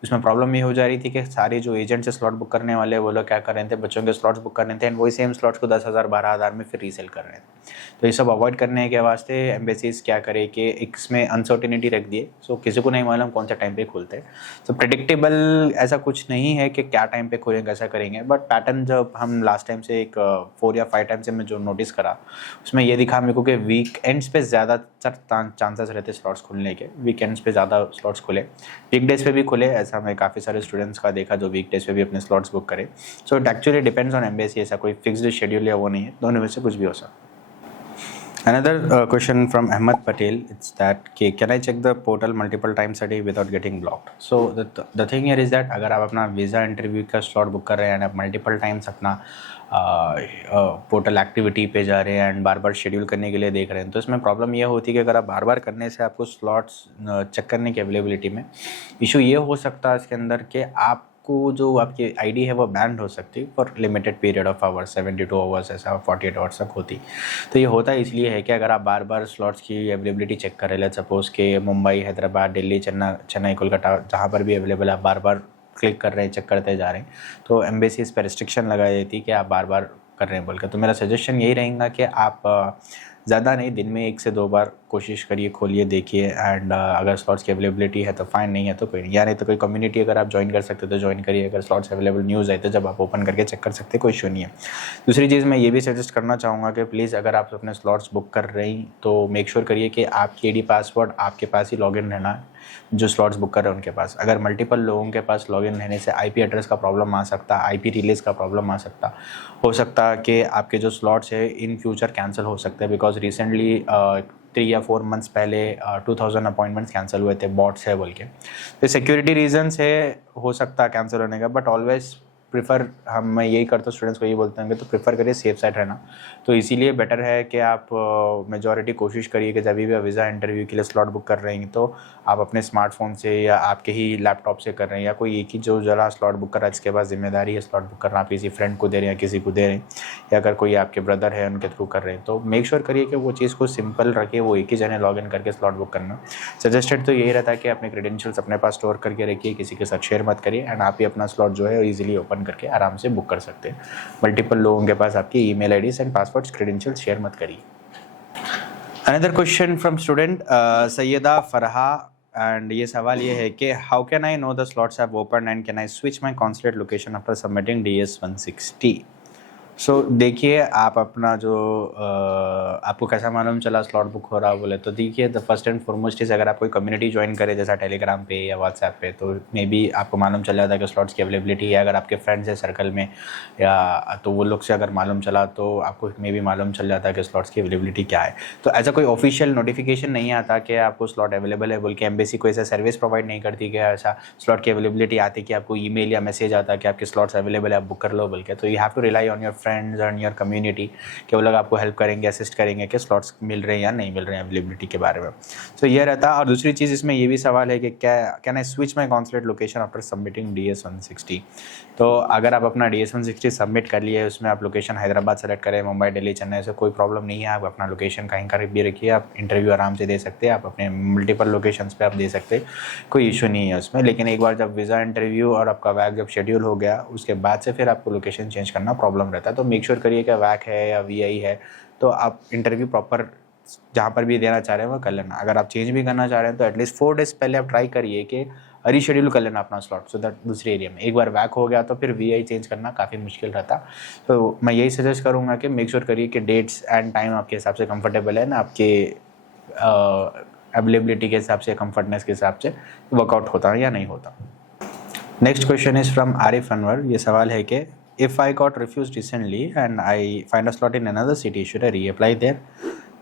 उसमें प्रॉब्लम ये हो जा रही थी कि सारे जो एजेंट से स्लॉट बुक करने वाले वो लोग क्या कर रहे थे, बच्चों के स्लॉट्स बुक कर रहे थे एंड वही सेम स्लॉट्स को 10,000 12,000 में फिर रीसेल कर रहे थे। तो ये सब अवॉइड करने के वास्ते एम्बेसीज क्या करे कि इसमें अनसर्टिनिटी रख दिए। सो किसी को नहीं मालूम कौन सा टाइम पे खुलते हैं। सो प्रेडिक्टेबल ऐसा कुछ नहीं है कि क्या टाइम पे खुलेंगे कैसा करेंगे, बट पैटर्न जब हम लास्ट टाइम से एक 4 या 5 टाइम से मैं जो नोटिस करा उसमें ये दिखा मेरे को कि वीकेंड्स पे ज़्यादातर चांसेस रहते स्लॉट्स खुलने के। वीकेंड्स पे ज़्यादा स्लॉट्स खुले, वीकडेज पे भी खुले, ऐसा मैं काफ़ी सारे स्टूडेंट्स का देखा जो वीकडेज पे भी अपने स्लॉट्स बुक करे। So it actually depends on embassy, ऐसा कोई फिक्स्ड शेड्यूल या वो नहीं है, दोनों में से कुछ भी हो सकता। Another question from Ahmed Patel, it's that can I check the portal multiple times a day without getting blocked? So the thing here is that अगर आप अपना वीज़ा इंटरव्यू का स्लॉट बुक कर रहे हैं एंड आप मल्टीपल टाइम्स अपना portal activity पे जा रहे हैं एंड बार बार शेड्यूल करने के लिए देख रहे हैं, तो इसमें प्रॉब्लम ये होती है कि अगर आप बार बार करने से आपको स्लॉट्स चेक करने की अवेलेबिलिटी में इशू ये हो सकता है इसके अंदर कि आप को जो आपकी आईडी है वो बैंड हो सकती है for limited period of hours, 72 hours ऐसा 48 आवर्स तक होती। तो ये होता है इसलिए है कि अगर आप बार बार स्लॉट्स की अवेलेबिलिटी चेक कर रहे हैं, सपोज़ के मुंबई, हैदराबाद, दिल्ली, चेन्नई, कोलकाता जहाँ पर भी अवेलेबल आप बार बार क्लिक कर रहे हैं, चेक करते जा रहे हैं, तो एम्बेसी इस पर रिस्ट्रिक्शन लगाई देती है कि आप बार बार कर रहे हैं बोल के। तो मेरा सजेशन यही रहेगा कि आप ज़्यादा नहीं, दिन में 1 से 2 बार कोशिश करिए, खोलिए, देखिए एंड अगर स्लॉट्स की अवेलेबिलिटी है तो फाइन, नहीं है तो कोई नहीं, या नहीं तो कोई कम्युनिटी अगर आप ज्वाइन कर सकते तो ज्वाइन करिए। अगर स्लॉट्स अवेलेबल न्यूज़ आए तो जब आप ओपन करके चेक कर सकते हैं, कोई इशू नहीं है। दूसरी चीज़ मैं ये भी सजेस्ट करना चाहूँगा कि प्लीज़ अगर आप अपने स्लॉट्स बुक कर रही तो मेक श्योर करिए कि आपकी आईडी पासवर्ड आपके पास ही लॉगिन रहना है, जो स्लॉट्स बुक कर रहे हैं उनके पास। अगर मल्टीपल लोगों के पास लॉगिन रहने से आईपी एड्रेस का प्रॉब्लम आ सकता, आईपी रिलीज़ का प्रॉब्लम आ सकता, हो सकता कि आपके जो स्लॉट्स है इन फ्यूचर कैंसिल हो सकते हैं, बिकॉज रिसेंटली 3 या 4 मंथ्स पहले 2000 अपॉइंटमेंट्स कैंसिल हुए थे, बॉट्स है बोल के। तो सिक्योरिटी रीजंस है, हो सकता है कैंसिल होने का, बट ऑलवेज प्रीफर मैं यही करता हूँ, स्टूडेंट्स को यही बोलते हैं कि तो प्रीफर करिए सेफ साइड रहना। तो इसीलिए बेटर है कि आप मेजॉरिटी कोशिश करिए कि जब भी आप वीज़ा इंटरव्यू के लिए स्लॉट बुक कर रहे हैं तो आप अपने स्मार्टफोन से या आपके ही लैपटॉप से कर रहे हैं, या कोई एक ही जो जरा स्लॉट बुक कर रहा है जिसके पास जिम्मेदारी है स्लॉट बुक करना, आप किसी फ्रेंड को दे रहे हैं, किसी को दे रहे हैं, या अगर कोई आपके ब्रदर है उनके थ्रू कर रहे हैं, तो मेक श्योर करिए कि वो चीज़ को सिंपल रखिए, वो एक ही जगह लॉग इन करके स्लॉट बुक करना। सजेस्टेड तो यही रहता है कि अपने क्रेडेंशियल्स अपने पास स्टोर करके रखिए, किसी के साथ शेयर मत करिए एंड आप ही अपना स्लॉट जो है ईजिली ओपन करके आराम से बुक कर सकते हैं। मल्टीपल लोगों के पास आपकी email IDs and passwords, credentials share मत करिए। Another question from student Sayeda Farha, and ये सवाल ये है कि how can I know the slots have open and can I switch my consulate location after submitting DS 160। So देखिए, आप अपना जो आपको कैसा मालूम चला स्लॉट बुक हो रहा बोले, तो देखिए the first and foremost is अगर आप कोई कम्युनिटी ज्वाइन करें जैसा टेलीग्राम पे या व्हाट्सएप पे, तो मे बी आपको मालूम चल जाता है कि स्लॉट्स की अवेलेबिलिटी है। अगर आपके फ्रेंड्स है सर्कल में या तो वो लोग से अगर मालूम चला तो आपको मे बी मालूम चल जाता है कि स्लॉट्स की अवेलेबिलिटी क्या है। तो ऐसा कोई ऑफिशियल नोटिफिकेशन नहीं आता कि आपको स्लॉट अवेलेबल है बोल के। एम्बेसी को ऐसा सर्विस प्रोवाइड नहीं करती कि ऐसा स्लॉट की अवेलेबिलिटी आती कि आपको ईमेल या मैसेज आता कि आपके स्लॉट्स अवेलेबल है, आप बुक कर लो बोल के। तो you have to rely on your friends and your community कि वो लोग आपको हेल्प करेंगे, असिस्ट करेंगे कि स्लॉट्स मिल रहे हैं या नहीं मिल रहे हैं अवेलेबिलिटी के बारे में। तो ये रहता है। और दूसरी चीज़ इसमें ये भी सवाल है कि क्या can I switch my consulate location after submitting DS 160। तो अगर आप अपना DS 160 सबमिट कर लिए, उसमें आप लोकेशन हैदराबाद सेलेक्ट करें, मुंबई, दिल्ली, चेन्नई, से कोई प्रॉब्लम नहीं है। आप अपना लोकेशन कहीं का भी रखिए, आप इंटरव्यू आराम से दे सकते हैं, आप अपने मल्टीपल लोकेशंस पे आप दे सकते हैं, कोई इशू नहीं है उसमें। लेकिन एक बार जब वीज़ा इंटरव्यू और आपका वैक जब शेड्यूल हो गया, उसके बाद से फिर आपको लोकेशन चेंज करना प्रॉब्लम रहता है। तो मेक श्योर करिए कि वैक है या VI है तो आप इंटरव्यू प्रॉपर जहाँ पर भी देना चाह रहे हैं वो कर लेना। अगर आप चेंज भी करना चाह रहे हैं तो एटलीस्ट 4 डेज़ पहले आप ट्राई करिए कि रीशेड्यूल कर लेना अपना स्लॉट, सो दैट दूसरे एरिया में। एक बार वैक हो गया तो फिर VI चेंज करना काफ़ी मुश्किल रहता। तो मैं यही सजेस्ट करूँगा कि मेक श्योर करिए कि डेट्स एंड टाइम आपके हिसाब से कंफर्टेबल है ना, आपके अवेलेबिलिटी के हिसाब से, कंफर्टनेस के हिसाब से वर्कआउट होता है या नहीं होता। Next question is from Arif Anwar. ये सवाल है कि if I got refused recently and I find a slot in another city, should I reapply there?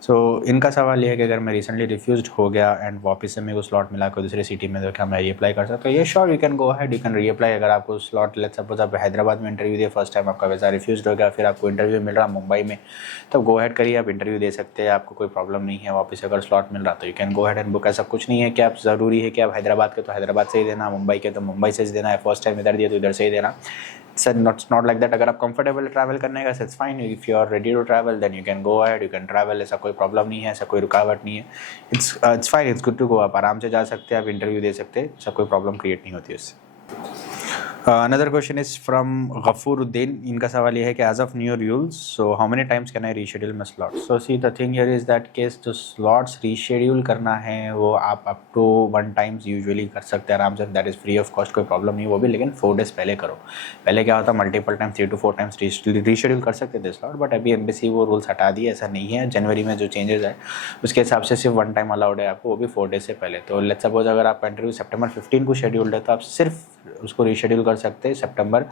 सो इनका सवाल ये है कि अगर मैं रिसेंटली रिफ्यूज्ड हो गया एंड वापस से मेरे को स्लॉट मिला कोई दूसरे सिटी में, तो क्या मैं रीअप्लाई कर सकता हूँ? ये sure, you can go ahead, you can reapply. अगर आपको स्लॉट, लेट्स सपोज आप हैदराबाद में इंटरव्यू दिए, फर्स्ट टाइम आपका वीज़ा रिफ्यूज्ड हो गया, फिर आपको इंटरव्यू मिल रहा मुंबई में, तो गो अहेड करिए, आप इंटरव्यू दे सकते हैं, आपको कोई प्रॉब्लम नहीं है। वापस अगर स्लॉट मिल रहा तो you can go ahead and book. ऐसा कुछ नहीं है कि आप ज़रूरी है कि आप हैदराबाद के तो हैदराबाद से ही देना, मुंबई के तो मुंबई से ही देना है, फर्स्ट टाइम इधर दिया तो इधर से ही देना। Sir not like that. अगर आप कंफर्टेबल ट्रैवल करने का, it's fine. If you are ready to travel then you can go ahead, you can travel. ऐसा कोई प्रॉब्लम नहीं है, ऐसा कोई रुकावट नहीं है। It's fine, it's good to go. आप आराम से जा सकते हैं, आप इंटरव्यू दे सकते हैं, ऐसा कोई प्रॉब्लम क्रिएट नहीं होती उससे। Another question is from Gafooruddin. इनका सवाल ये है कि as of new rules, so how many times can I reschedule my slot? So see the thing here is that case जो स्लॉट्स रीशेड्यूल करना है वो आप अप टू 1 टाइम्स यूजुअली कर सकते हैं आराम से, that is free of cost, कोई प्रॉब्लम नहीं। वो भी लेकिन 4 डेज पहले करो। पहले क्या होता, multiple times 3 to 4 times reschedule कर सकते थे स्लॉट, बट अभी एम्बेसी वो रूल्स हटा दिए, ऐसा नहीं है। जनवरी में जो चेंजेस है उसके हिसाब से सिर्फ 1 टाइम अलाउड है आपको, वो भी 4 डेज से पहले। तो लेट्स सपोज अगर आपका इंटरव्यू सितंबर 15 को शेड्यूल्ड है तो आप सिर्फ उसको रीशेड्यूल कर सकते हैं सितंबर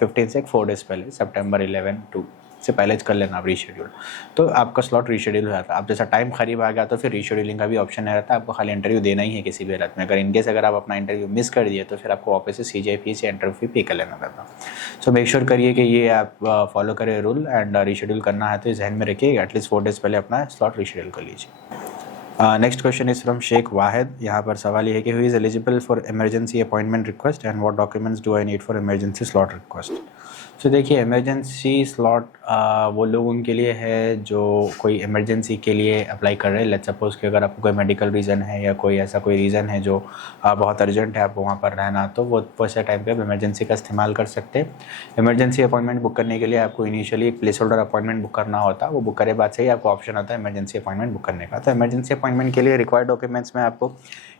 15 से 4 डेज पहले, सितंबर 11 टू से पहले कर लेना आप रीशेड्यूल, तो आपका स्लॉट रीशेड्यूल हो जाता है। अब जैसा टाइम करीब आ गया तो फिर रीशेड्यूलिंग का भी ऑप्शन नहीं रहता, आपको खाली इंटरव्यू देना ही है किसी भी हालत में। अगर इनकेस अगर आप अपना इंटरव्यू मिस कर दिए तो फिर आपको वापस से CGI फीस या इंटरव्यू फी पे कर लेना रहता। सो मेक श्योर करिए कि ये आप फॉलो करें रूल, एंड रीशेड्यूल करना है तो ध्यान में रखिए एटलीस्ट 4 डेज पहले अपना स्लॉट रीशेड्यूल कर लीजिए। Next question is from Sheikh Wahid. यहाँ पर सवाल ये है कि who is eligible for emergency appointment request and what documents do I need for emergency slot request? तो देखिए, इमरजेंसी स्लॉट वो लोगों के लिए है जो कोई इमरजेंसी के लिए अप्लाई कर रहे हैं। लेट्स सपोज कि अगर आपको कोई मेडिकल रीज़न है या कोई ऐसा कोई रीज़न है जो बहुत अर्जेंट है आपको वहाँ पर रहना, तो वो वैसे टाइम पे आप इमरजेंसी का इस्तेमाल कर सकते हैं। इमरजेंसी अपॉइंटमेंट बुक करने के लिए आपको इनिशियली एक प्लेस होल्डर अपॉइंटमेंट बुक करना होता है, वो बुक करे बाद से ही आपको ऑप्शन आता है इमरजेंसी अपॉइंटमेंट बुक करने का। तो इमरजेंसी अपॉइंटमेंट के लिए रिक्वायर्ड डॉक्यूमेंट्स में आपको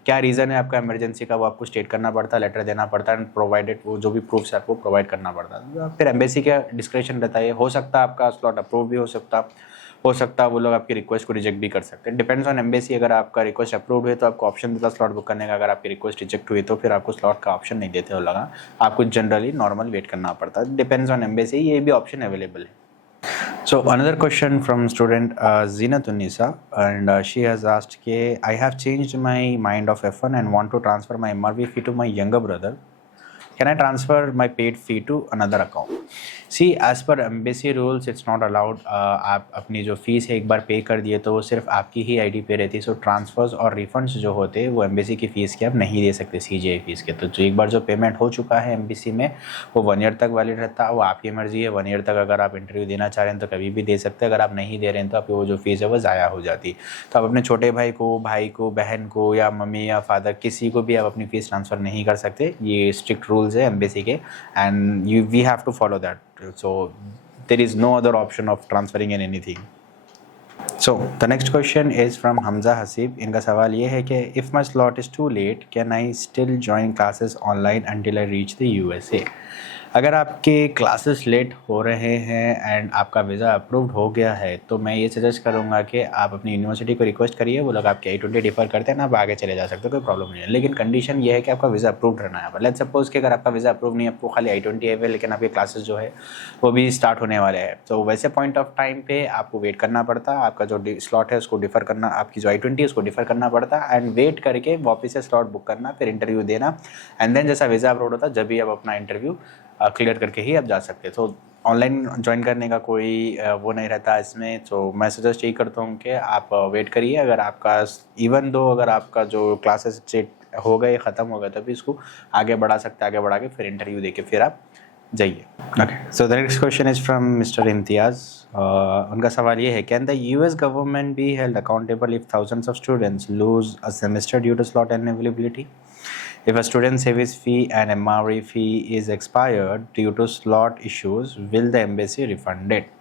क्या रीज़न है आपका इमरजेंसी का, वो आपको स्टेट करना पड़ता है, लेटर देना पड़ता है, एंड प्रोवाइडेड वो जो भी प्रूफ्स आपको प्रोवाइड करना पड़ता है। फिर एम्बेसी का डिस्क्रिप्शन रहता है, हो सकता है आपका स्लॉट अप्रूव भी हो सकता है वो लोग आपकी रिक्वेस्ट को रिजेक्ट भी कर सकते हैं, डिपेंड्स ऑन एम्बेसी। अगर आपका रिक्वेस्ट अप्रूव हुई तो आपको ऑप्शन देता स्लॉट बुक करने का, अगर आपकी रिक्वेस्ट रिजेक्ट हुई तो फिर आपको स्लॉट का ऑप्शन नहीं देते हो लगा, आपको जनरली नॉर्मल वेट करना पड़ता है, डिपेंड्स ऑन एम्बेसी, ये भी ऑप्शन अवेलेबल है। So another question from student Zinatunnisa, and she has asked कि I have changed my mind of F1 and want to transfer my MRV fee to my younger brother. Can I transfer my paid fee to another account? See, as per embassy rules, it's not allowed. आप अपनी जो fees है एक बार पे कर दिए तो वो सिर्फ आपकी ही आईडी पे रहती है। सो ट्रांसफ़र्स और रिफंड्स जो होते हैं वो एम्बेसी की फ़ीस के आप नहीं दे सकते, CGI फीस के। तो जो एक बार जो पेमेंट हो चुका है एम्बेसी में वो 1 ईयर तक वैलिड रहता है, वो आपकी मर्ज़ी है। 1 ईयर तक अगर आप इंटरव्यू देना चाह रहे हैं तो कभी भी दे सकते हैं, अगर आप नहीं दे रहे हैं तो आपकी वो जो फीस है वो ज़ाया हो जाती। तो आप अपने छोटे भाई को, बहन को या मम्मी या फादर किसी को भी आप अपनी फ़ीस ट्रांसफ़र नहीं कर सकते, ये स्ट्रिक्ट रूल्स है एम्बेसी के, and we have to follow that. So there is no other option of transferring in anything. So the next question is from Hamza Hasib. इनका सवाल ये है कि if my slot is too late, can I still join classes online until I reach the USA? अगर आपके classes late हो रहे हैं एंड आपका वीज़ा अप्रूव्ड हो गया है तो मैं ये सजेस्ट करूँगा कि आप अपनी यूनिवर्सिटी को रिक्वेस्ट करिए, वो लोग आपके I-20 डिफ़र करते हैं ना, आप आगे चले जा सकते हो, कोई प्रॉब्लम नहीं है। लेकिन कंडीशन ये है कि आपका वीज़ा अप्रूव्ड रहना है। लेट्स सपोज कि अगर आपका वीज़ा अप्रूव नहीं है, आपको खाली I-20 है लेकिन आपके क्लासेस जो है वो भी स्टार्ट होने वाले हैं, तो वैसे पॉइंट ऑफ टाइम पे आपको वेट करना पड़ता है। आपका जो स्लॉट है उसको डिफ़र करना, आपकी जो I-20 है उसको डिफ़र करना पड़ता है, एंड वेट करके वापस से स्लॉट बुक करना, फिर इंटरव्यू देना, एंड देन जैसा वीज़ा अप्रूव होता है जब भी आप अपना इंटरव्यू क्लियर करके ही आप जा सकते हैं। तो ऑनलाइन ज्वाइन करने का कोई वो नहीं रहता इसमें। तो मैं सजेस्ट यही करता हूँ कि आप वेट करिए। अगर आपका इवन दो अगर आपका जो क्लासेस सेट हो गए, ख़त्म हो गए, तभी इसको आगे बढ़ा सकते हैं, आगे बढ़ा के फिर इंटरव्यू दे के फिर आप जाइए। Okay, so the next question is from mister Imtiaz. उनका सवाल ये है, can the US government be held accountable if thousands of students lose a semester due to slot unavailability? If a student service fee and MRE fee is expired due to slot issues, will the embassy refund it?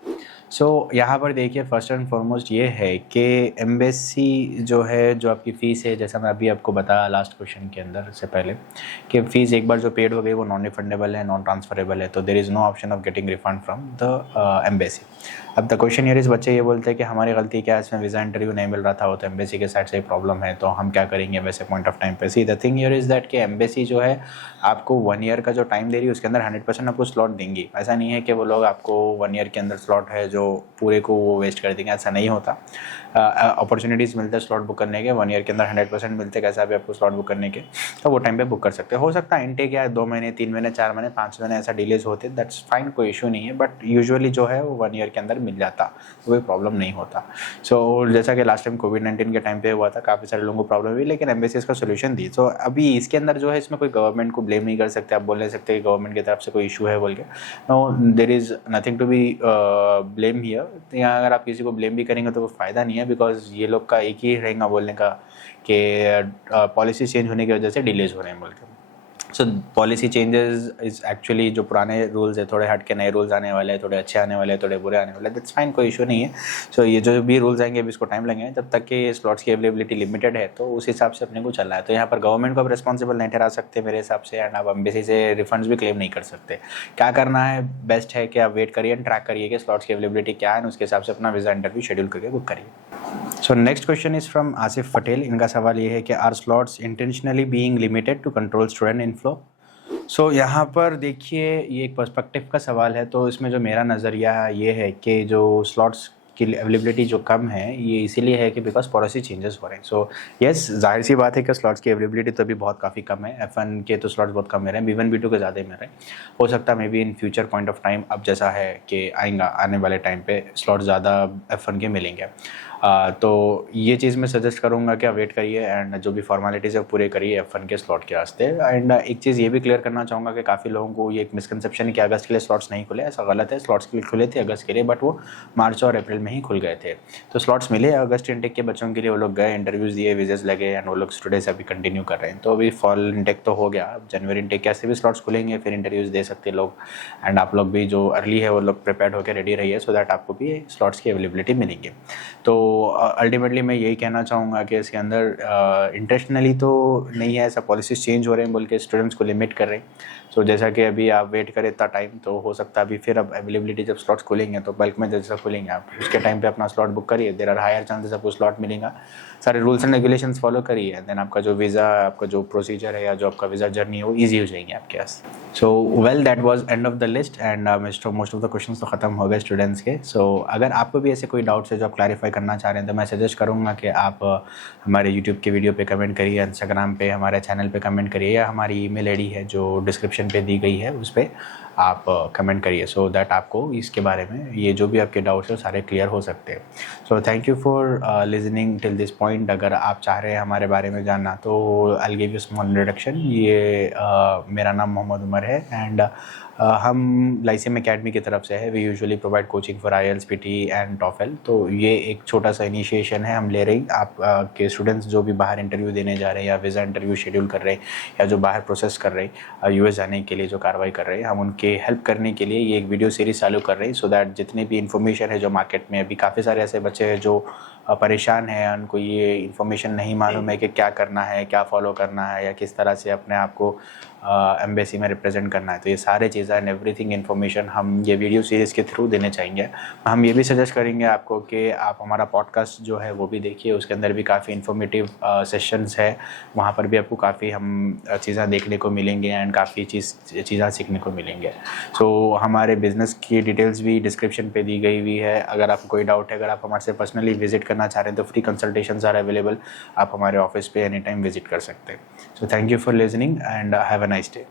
सो यहाँ पर देखिए, first and foremost ये है कि embassy जो है, जो आपकी फ़ीस है, जैसा मैं अभी आपको बताया लास्ट क्वेश्चन के अंदर से पहले कि फ़ीस एक बार जो पेड हो गई वो नॉन रिफंडेबल है, नॉन ट्रांसफरेबल है, तो there is no option of getting refund from the embassy. अब द क्वेश्चन हियर इज़, बच्चे ये बोलते हैं कि हमारी गलती क्या है, इसमें वीज़ा इंटरव्यू नहीं मिल रहा था, वो तो एम्बेसी के साइड से प्रॉब्लम है, तो हम क्या करेंगे वैसे पॉइंट ऑफ टाइम पे? सी the thing here is that कि एम्बेसी जो है आपको 1 ईयर का जो टाइम दे रही है उसके अंदर 100% आपको स्लॉट देंगी। ऐसा नहीं है कि वो लोग आपको 1 ईयर के अंदर स्लॉट है जो पूरे को वो वेस्ट कर देंगे, ऐसा नहीं होता। अपॉर्चुनिटीज़ मिलते हैं स्लॉट बुक करने के, 1 ईयर के अंदर 100% मिलते हैं कैसा भी आपको स्लॉट बुक करने के, तो वो टाइम पे बुक कर सकते हैं। हो सकता है इनटेक या 2 महीने, 3 महीने, 4 महीने, 5 महीने ऐसा डिलेज होते, दैट्स फाइन, कोई इशू नहीं है, बट यूजुअली जो है वो 1 ईयर के अंदर मिल जाता, तो कोई प्रॉब्लम नहीं होता। सो जैसा कि लास्ट टाइम कोविड-19 के टाइम पे हुआ था, काफ़ी सारे लोगों को प्रॉब्लम हुई, लेकिन एम्बेसी इसका सोल्यूशन दी। सो अभी इसके अंदर जो है इसमें कोई गवर्नमेंट को ब्लेम नहीं कर सकते, आप बोल नहीं सकते कि गवर्नमेंट की तरफ से कोई इशू है बोल के। No, there is nothing to be blame here. यहाँ अगर आप किसी को ब्लेम भी करेंगे तो कोई फ़ायदा नहीं है, बिकॉज ये लोग का एक ही रहेगा बोलने का कि पॉलिसी चेंज होने की वजह से डिलेज हो रहे हैं बोल के। सो पॉलिसी चेंजेस इज़ एक्चुअली जो पुराने रूल्स है थोड़े हट के नए रूल्स आने वाले हैं, थोड़े अच्छे आने वाले हैं, थोड़े बुरे आने वाले हैं, दैट्स फाइन, कोई इशू नहीं है। सो ये जो भी रूल्स आएंगे अभी इसको टाइम लगेगा, जब तक कि स्लॉट्स की अवेलेबिलिटी लिमिटेड है तो उस हिसाब से अपने को चलना है। तो यहाँ पर गवर्नमेंट को आप रिस्पॉन्सिबल नहीं ठहरा सकते मेरे हिसाब से, एंड आप एम्बेसी से रिफंड्स भी क्लेम नहीं कर सकते। क्या करना है, बेस्ट है कि आप वेट करिए एंड ट्रैक करिए कि स्लॉट्स की अवेलेबिलिटी क्या है, उसके हिसाब से अपना वीज़ा इंटरव्यू शेड्यूल करके बुक करिए। So next question is from Asif Patel. इनका सवाल ये है कि are slots intentionally being limited to control student inflow? So यहाँ पर देखिए ये एक पर्सपेक्टिव का सवाल है, तो इसमें जो मेरा नज़रिया ये है कि जो स्लॉट्स की अवेलेबिलिटी जो कम है ये इसीलिए है कि बिकॉज पॉलिसी चेंजेस हो रहे हैं। सो येस, जाहिर सी बात है कि स्लॉट्स की अवेलेबिलिटी तो अभी बहुत काफ़ी कम है। F1 के तो स्लॉट्स बहुत कम मिल रहे हैं, B1 B2 के ज़्यादा ही मिल रहे हैं। हो सकता है maybe in future point of time अब जैसा है कि आएगा आने वाले टाइम पे स्लॉट ज़्यादा F1 के मिलेंगे। तो ये चीज़ मैं सजेस्ट करूँगा कि आप वेट करिए एंड जो भी फॉर्मेलिटीज़ है पूरे करिए F1 के स्लॉट के वास्ते। एंड एक चीज़ ये भी क्लियर करना चाहूँगा कि काफ़ी लोगों को ये एक मिसकंसेप्शन है कि अगस्त के लिए स्लॉट्स नहीं खुले, ऐसा गलत है। स्लॉट्स के लिए खुले थे अगस्त के लिए, बट वो मार्च और अप्रैल में ही खुल गए थे। तो स्लॉट्स मिले अगस्त इनटेक के बच्चों के लिए, वो लोग गए, इंटरव्यूज़ दिए, वीज़ास लगे एंड वो लोग स्टूडेंट्स अभी कंटिन्यू कर रहे हैं। तो अभी फॉल इनटेक तो हो गया, अब जनवरी इनटेक के ऐसे भी स्लॉट्स खुलेंगे, फिर इंटरव्यूज़ दे सकते हैं लोग। एंड आप लोग भी जो अर्ली है वो लोग प्रिपेयर होकर रेडी रहिए, सो दैट आपको भी स्लॉट्स की अवेलेबिलिटी मिलेंगी। तो अल्टीमेटली मैं यही कहना चाहूँगा कि इसके अंदर इंटेंशनली तो नहीं है, ऐसा पॉलिसीज चेंज हो रहे हैं बोल के स्टूडेंट्स को लिमिट कर रहे हैं। तो जैसा कि अभी आप वेट करें इतना टाइम, तो हो सकता है अभी फिर अब अवेलेबिलिटी जब स्लॉट्स खुलेंगे तो बल्क में जैसा खुलेंगे आप उसके टाइम पे अपना स्लॉट बुक करिए, देयर आर हायर चांसेस आपको स्लॉट मिलेगा। सारे रूल्स एंड रेगुलेशंस फॉलो करिए, देन आपका जो वीज़ा, आपका जो प्रोसीजर है या जो आपका वीज़ा जर्नी है वो ईजी हो जाएंगे आपके पास। So well, that was end of the list and most of the questions तो ख़त्म हो गए स्टूडेंट्स के। सो अगर आपको भी ऐसे कोई डाउट्स है जो आप क्लैरिफाई करना चाह रहे हैं तो मैं सजेस्ट करूँगा कि आप हमारे यूट्यूब के वीडियो पे कमेंट करिए, इंस्टाग्राम पे हमारे चैनल पे कमेंट करिए, या हमारी ईमेल आईडी है जो डिस्क्रिप्शन पे दी गई है उस पर आप कमेंट करिए, सो दैट आपको इसके बारे में ये जो भी आपके डाउट्स है सारे क्लियर हो सकते हैं। So thank you for listening till this point. अगर आप चाह रहे हैं हमारे बारे में जानना तो I give you small introduction. ये मेरा नाम मोहम्मद उमर है एंड हम लाइसियम एकेडमी की तरफ से है। We usually provide coaching for IELTS, PT and TOEFL। तो ये एक छोटा सा इनिशिएशन है हम ले रही। आप के स्टूडेंट्स जो भी बाहर इंटरव्यू देने जा रहे हैं या वीज़ा इंटरव्यू शेड्यूल कर रहे हैं या जो बाहर प्रोसेस कर रहे हैं US जाने के लिए जो कार्रवाई कर रहे हैं, हम उनके हेल्प करने के लिए ये एक वीडियो सीरीज़ चालू कर रहे हैं, सो दैट जितनी भी इन्फॉर्मेशन है जो मार्केट में अभी काफ़ी सारे ऐसे बच्चे हैं जो परेशान हैं, उनको ये इन्फॉर्मेशन नहीं मालूम है कि क्या करना है, क्या फॉलो करना है या किस तरह से अपने आप को एम्बेसी में रिप्रेजेंट करना है। तो ये सारे चीज़ें एंड एवरीथिंग इन्फॉर्मेशन हम ये वीडियो सीरीज़ के थ्रू देने चाहेंगे। हम ये भी सजेस्ट करेंगे आपको कि आप हमारा पॉडकास्ट जो है वो भी देखिए, उसके अंदर भी काफ़ी इन्फॉर्मेटिव सेशंस है, वहाँ पर भी आपको काफ़ी हम चीज़ें देखने को मिलेंगे एंड काफ़ी चीज़ें सीखने को मिलेंगे। सो हमारे बिज़नेस की डिटेल्स भी डिस्क्रिप्शन पे दी गई हुई है। अगर आपको कोई डाउट है, अगर आप हमारे से पर्सनली विजिट करना चाह रहे हैं तो फ्री कंसल्टेशंस आर अवेलेबल, आप हमारे ऑफिस पे एनी टाइम विजिट कर सकते हैं। So thank you for listening and have a nice day.